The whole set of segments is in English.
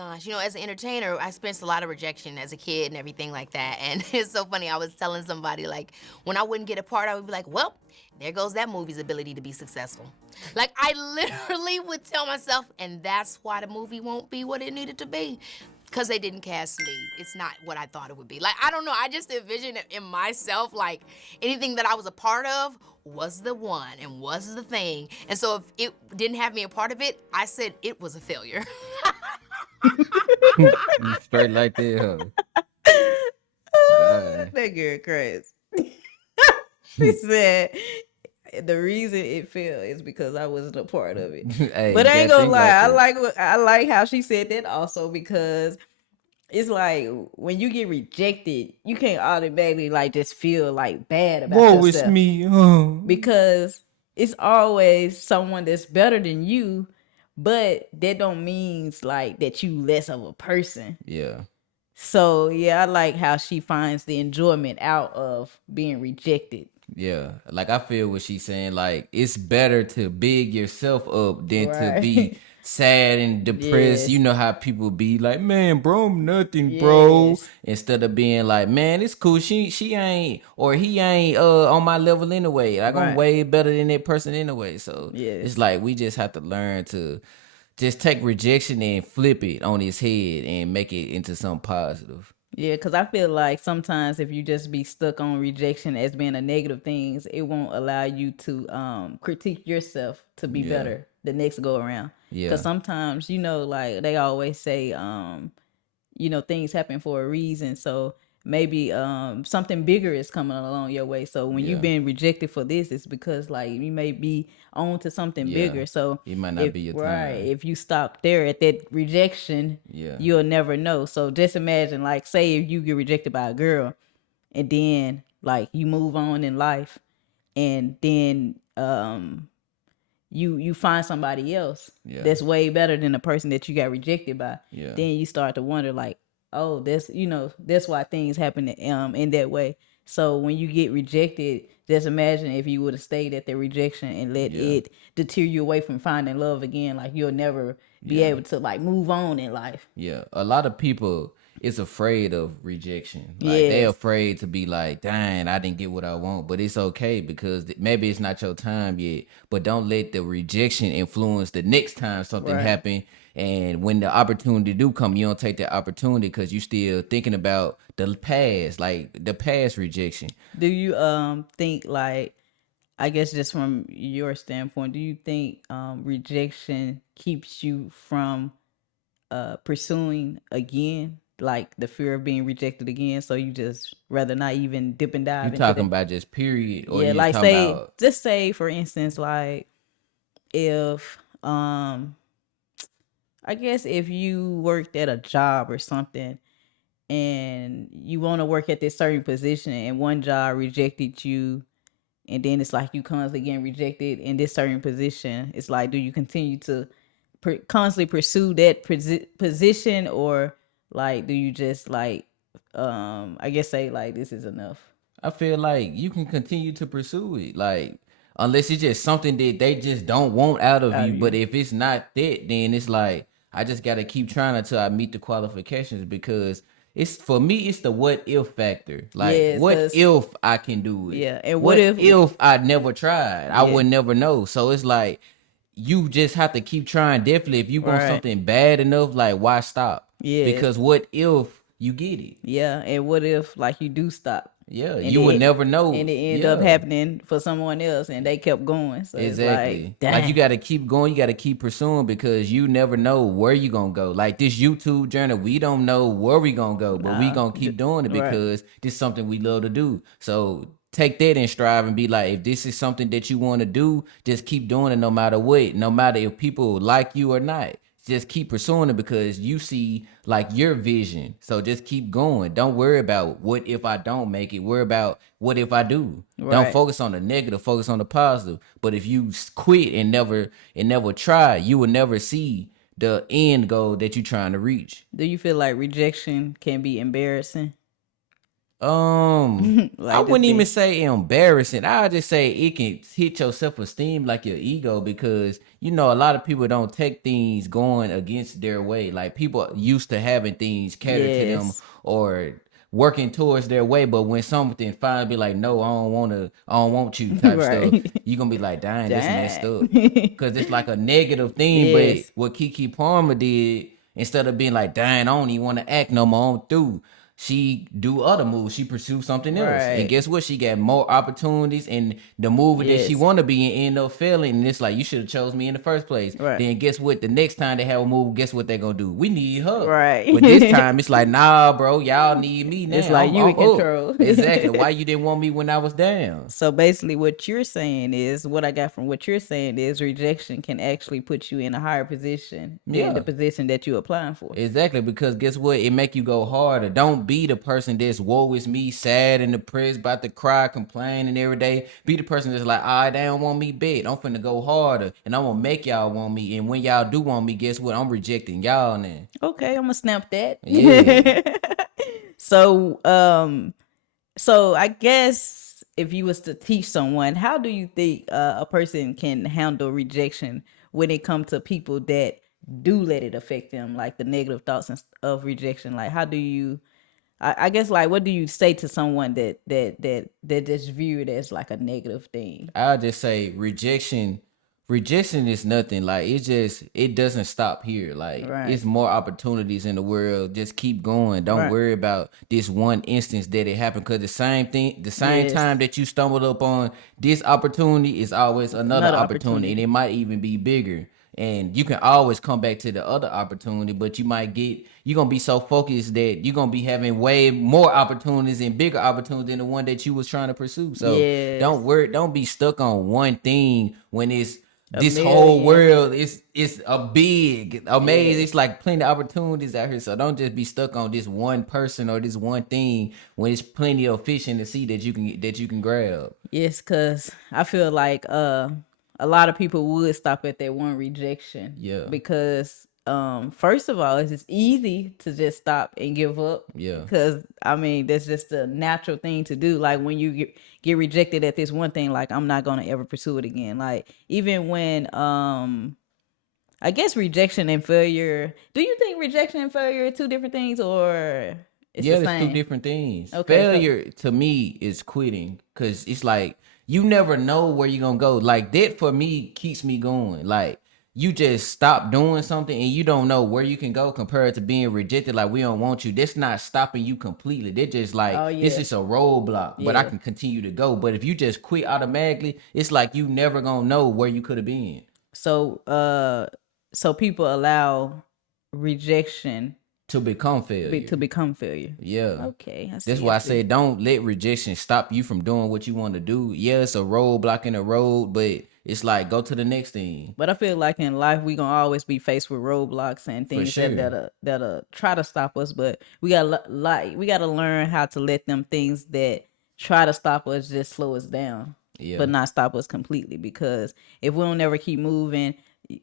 gosh, as an entertainer, I experienced a lot of rejection as a kid and everything like that. And it's so funny. I was telling somebody, like, when I wouldn't get a part, I would be like, well, there goes that movie's ability to be successful. Like, I literally would tell myself, and that's why the movie won't be what it needed to be. Because they didn't cast me. It's not what I thought it would be. Like, I don't know. I just envisioned it in myself, like, anything that I was a part of was the one and was the thing. And so if it didn't have me a part of it, I said it was a failure. You straight like that, huh? God. That girl crazy. She said the reason it failed is because I wasn't a part of it. Hey, But you I ain't gotta gonna think lie, like I that. like how she said that also, because it's like when you get rejected, you can't automatically like just feel like bad about Whoa, it's yourself, me. Oh. because it's always someone that's better than you, but that don't means like that you less of a person. Yeah. So yeah, I like how she finds the enjoyment out of being rejected. Yeah, like I feel what she's saying. Like it's better to big yourself up than to be Right. sad and depressed. You Yes. know how people be like, "Man, bro, I'm nothing, bro." Yes. Instead of being like, "Man, it's cool. She ain't or he ain't on my level anyway. Like I'm Right. way better than that person anyway." So it's Yes. like we just have to learn to just take rejection and flip it on his head and make it into something positive. Yeah, because I feel like sometimes if you just be stuck on rejection as being a negative things, it won't allow you to critique yourself to be Yeah, better the next go around. Because yeah, sometimes, like they always say, things happen for a reason. So maybe something bigger is coming along your way. So when you've yeah, been rejected for this, it's because like you may be on to something yeah. bigger. So It might not be your time. if you stop there at that rejection, Yeah. you'll never know. So just imagine, like, say if you get rejected by a girl, and then like you move on in life, and then you find somebody else Yeah. that's way better than the person that you got rejected by. Yeah. Then you start to wonder like, oh, that's why things happen in that way. So when you get rejected, just imagine if you would have stayed at the rejection and let Yeah. it deter you away from finding love again. Like you'll never be Yeah. able to like move on in life. Yeah. A lot of people is afraid of rejection. Like they're Yes. afraid to be like, dang, I didn't get what I want. But it's okay because maybe it's not your time yet. But don't let the rejection influence the next time something Right. happen. And when the opportunity do come, you don't take that opportunity because you still thinking about the past, like the past rejection. Do you think like, I guess just from your standpoint, do you think rejection keeps you from pursuing again, like the fear of being rejected again? So you just rather not even dip and You dive into talking that? about just period, or Yeah, you just like talking say, about just say for instance, like if I guess if you worked at a job or something and you want to work at this certain position and one job rejected you, and then it's like you constantly getting rejected in this certain position, it's like, do you continue to constantly pursue that position, or like do you just like I guess say like this is enough? I feel like you can continue to pursue it, like unless it's just something that they just don't want out of Out you. of But you. if it's not that, then it's like I just gotta keep trying until I meet the qualifications because it's for me. It's the what if factor. Like Yes, what because if I can do it? yeah, and what What if if I never tried? I yeah, would never know. So it's like you just have to keep trying. Definitely, if you want right, something bad enough, like why stop? yes, Because what if you get it? yeah, and what if like you do stop, Yeah, and you would never and know. it end up Yeah. happening for someone else and they kept going, so it's like Exactly. Like you dang. got to keep going. You got to keep pursuing because you never know where you gonna go. Like this YouTube journey, we don't know where we gonna go, but we Nah, gonna keep doing it right. because this is something we love to do. So take that and strive and be like, if this is something that you want to do, just keep doing it no matter what. No matter if people like you or not. Just keep pursuing it because you see like your vision. So just keep going. Don't worry about what if I don't make it. Worry about what if I do. Don't Right. focus on the negative, focus on the positive. But if you quit and never try, you will never see the end goal that you're trying to reach. Do you feel like rejection can be embarrassing? I Like the wouldn't even thing. say embarrassing. I would just say it can hit your self esteem like your ego because you know a lot of people don't take things going against their way. Like people used to having things catered to them Yes. or working towards their way, but when something finally be like, no, I don't want you type stuff, Right. you gonna be like, dang, that's messed Dang. up. Cause it's like a negative thing. But Yes. what Keke Palmer did, instead of being like, dang, I don't even want to act no more, I'm through. She do other moves. She pursue something else. And Right. guess what? She got more opportunities and the movie that she Yes. wanna be in end up failing. And it's like you should have chose me in the first place. Right. Then guess what? The next time they have a movie, guess what they gonna do? We need her. But this Right. time it's like, nah, bro, y'all need me It's now. like you in I'm up. control. Exactly. Why you didn't want me when I was down? So basically, what you're saying is what I got from what you're saying is rejection can actually put you in a higher position than the Yeah. position that you're applying for. Exactly, because guess what? It make you go harder. Don't be the person that's woe is me, sad and depressed, about to cry, complaining every day. Be the person that's like, they don't want me big. I'm finna go harder, and I'm gonna make y'all want me. And when y'all do want me, guess what? I'm rejecting y'all now. Okay, I'm gonna snap that. Yeah, So, so I guess if you was to teach someone, how do you think a person can handle rejection when it comes to people that do let it affect them, like the negative thoughts of rejection? Like, how do you? I guess like what do you say to someone that just view it as like a negative thing? I'll just say rejection. Rejection is nothing. Like it doesn't stop here. Like Right. it's more opportunities in the world. Just keep going. Don't Right. worry about this one instance that it happened. Cause the same thing, the same Yes. time that you stumbled upon this opportunity is always another Another opportunity, and opportunity. it might even be bigger. And you can always come back to the other opportunity, but you're gonna be so focused that you're gonna be having way more opportunities and bigger opportunities than the one that you was trying to pursue. So Yes. don't be stuck on one thing when it's A this whole million. world it's a big amazing. It's Yes. like plenty of opportunities out here. So don't just be stuck on this one person or this one thing when it's plenty of fish in the sea that you can grab. Yes, cause I feel like a lot of people would stop at that one rejection Yeah. because first of all it's just easy to just stop and give up Yeah. because I mean that's just a natural thing to do. Like when you get rejected at this one thing, like I'm not gonna ever pursue it again. Like even when I guess rejection and failure. Do you think rejection and failure are two different things or it's the Yeah, it's two same? different things. Okay, so Failure to me is quitting because it's like you never know where you're gonna go. Like that for me keeps me going. Like you just stop doing something and you don't know where you can go compared to being rejected. Like we don't want you. That's not stopping you completely. They're just like oh this yeah, is a roadblock, but I yeah. can continue to go. But if you just quit automatically, it's like you never gonna know where you could have been. So so people allow rejection To become failure. to become failure. Yeah. Okay, I That's see. I why I see. said don't let rejection stop you from doing what you want to do. Yeah, it's a roadblock in the road, but it's like go to the next thing. But I feel like in life we gonna always be faced with roadblocks and For things sure. that'll try to stop us. But we gotta like we gotta learn how to let them things that try to stop us just slow us down, Yeah. but not stop us completely. Because if we don't ever keep moving,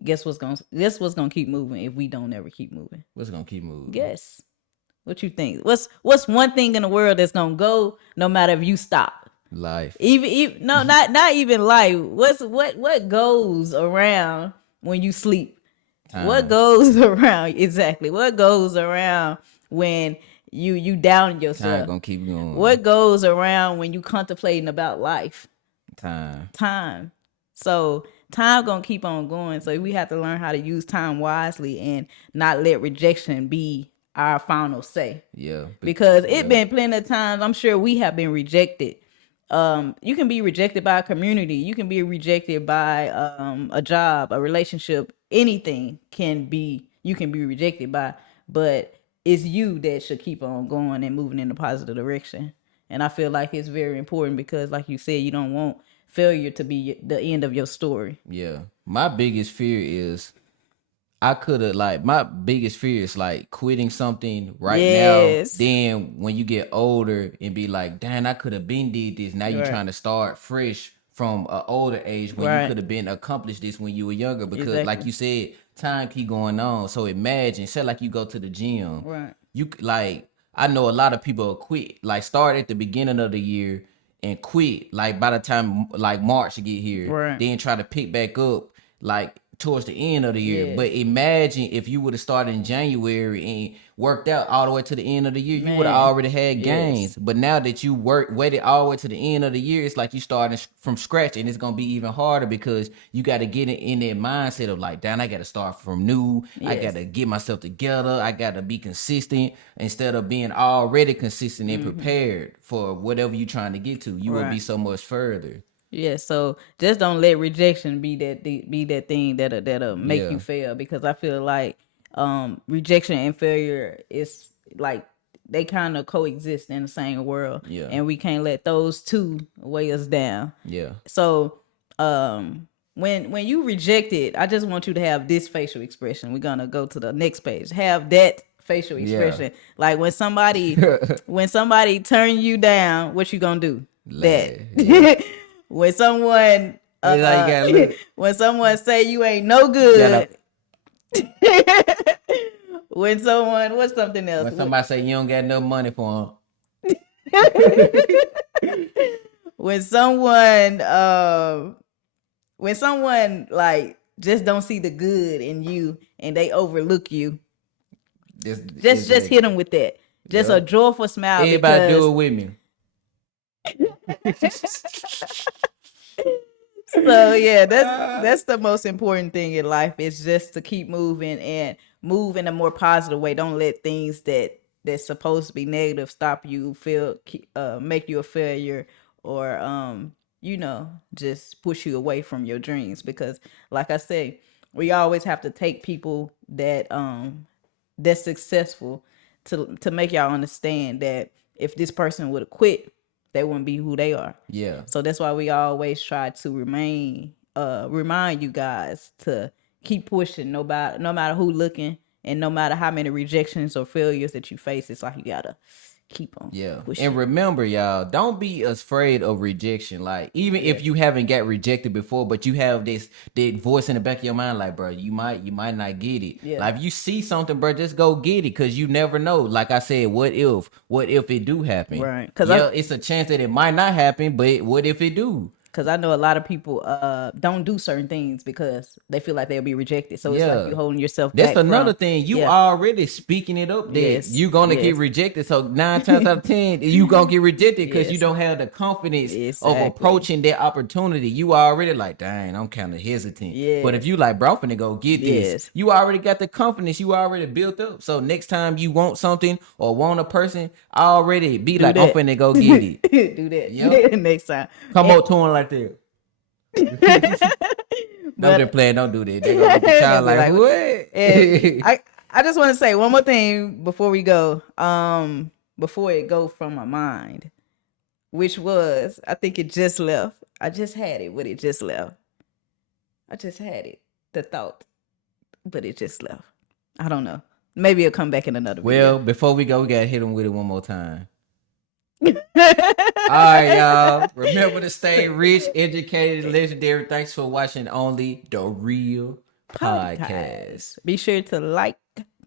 guess what's gonna keep moving if we don't ever keep moving. What's gonna keep moving? Guess what you think. What's one thing in the world that's gonna go no matter if you stop? Life. Even no, not even life. What goes around when you sleep? What Time. goes around exactly? What goes around when you down Time yourself? gonna keep going. What goes around when you contemplating about life? Time. Time. So time gonna keep on going. So we have to learn how to use time wisely and not let rejection be our final say. Yeah. Because it Yeah. been plenty of times I'm sure we have been rejected. You can be rejected by a community, you can be rejected by a job, a relationship, anything you can be rejected by, but it's you that should keep on going and moving in a positive direction. And I feel like it's very important because like you said, you don't want failure to be the end of your story. Yeah. My biggest fear is I could have like my biggest fear is like quitting something right now. Yes. Then when you get older and be like, damn, I could have been did this. Now you Right. trying to start fresh from an older age when you Right. could have been accomplished this when you were younger. Because like Exactly. you said, time keep going on. So imagine, say like you go to the gym. Right. You like I know a lot of people quit, like start at the beginning of the year and quit, like by the time like March get here, Right. then try to pick back up like towards the end of the year. Yes. But imagine if you would have started in January and worked out all the way to the end of the year, you would have Man. already had Yes. gains. But now that you waited all the way to the end of the year, it's like you starting from scratch, and it's gonna be even harder because you got to get it in that mindset of like, damn, I got to start from new. I Yes. got to get myself together. I got to be consistent instead of being already consistent and prepared for whatever you're trying to get to. You will be Right. so much further. Yeah, so just don't let rejection be that thing that'll make you Yeah. fail, because I feel like rejection and failure is like they kind of coexist in the same world, Yeah. and we can't let those two weigh us down. Yeah. So when you reject it, I just want you to have this facial expression. We're gonna go to the next page. Have that facial expression. Like when somebody turn you down, what you gonna do? That. Yeah. When someone It's like you gotta look. when someone say you ain't no good. When someone, what's something else? When somebody say you don't got no money for them. When someone like just don't see the good in you and they overlook you, just hit them with that. Just a joyful smile. Everybody do it with me. So yeah, that's the most important thing in life, is just to keep moving and move in a more positive way. Don't let things that's supposed to be negative stop you, make you a failure, or just push you away from your dreams. Because like I say, we always have to take people that's successful to make y'all understand that if this person would have quit, they wouldn't be who they are. Yeah. So that's why we always try to remind you guys to keep pushing, no matter who looking, and no matter how many rejections or failures that you face. It's like you gotta keep on pushing. And remember, y'all, don't be afraid of rejection. Like, even if you haven't got rejected before, but you have that voice in the back of your mind, like, bro, you might not get it. Yeah. Like, if you see something, bro, just go get it, because you never know. Like I said, what if it do happen? Right. It's a chance that it might not happen, but what if it do? Because I know a lot of people don't do certain things because they feel like they'll be rejected. So it's like you holding yourself back. That's another thing. You already speaking it up that you're going to get rejected. So 9 times out of 10, you going to get rejected because you don't have the confidence of approaching that opportunity. You already like, dang, I'm kind of hesitant. Yeah. But if you like, bro, I'm finna go get this, you already got the confidence. You already built up. So next time you want something or want a person, already be like, I'm finna go get it. Do that next time. Come on to him like that. No, they're playing. Don't do that. They're gonna get the child like what? I just want to say one more thing before we go. Before it go from my mind, which was, I think it just left. I just had it, but it just left. I just had it, the thought, but it just left. I don't know. Maybe it'll come back in another video. Well, before we go, we gotta hit them with it one more time. All right, y'all. Remember to stay rich, educated, legendary. Thanks for watching Only the Real Podcast. Be sure to like,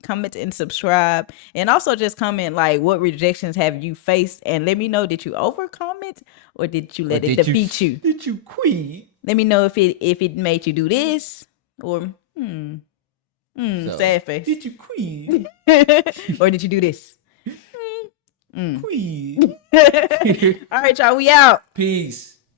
comment, and subscribe. And also just comment like what rejections have you faced, and let me know, did you overcome it or did you let it defeat you? Did you quit? Let me know if it made you do this or sad face. Did you quit? Or did you do this? Quit. All right, y'all, we out. Peace.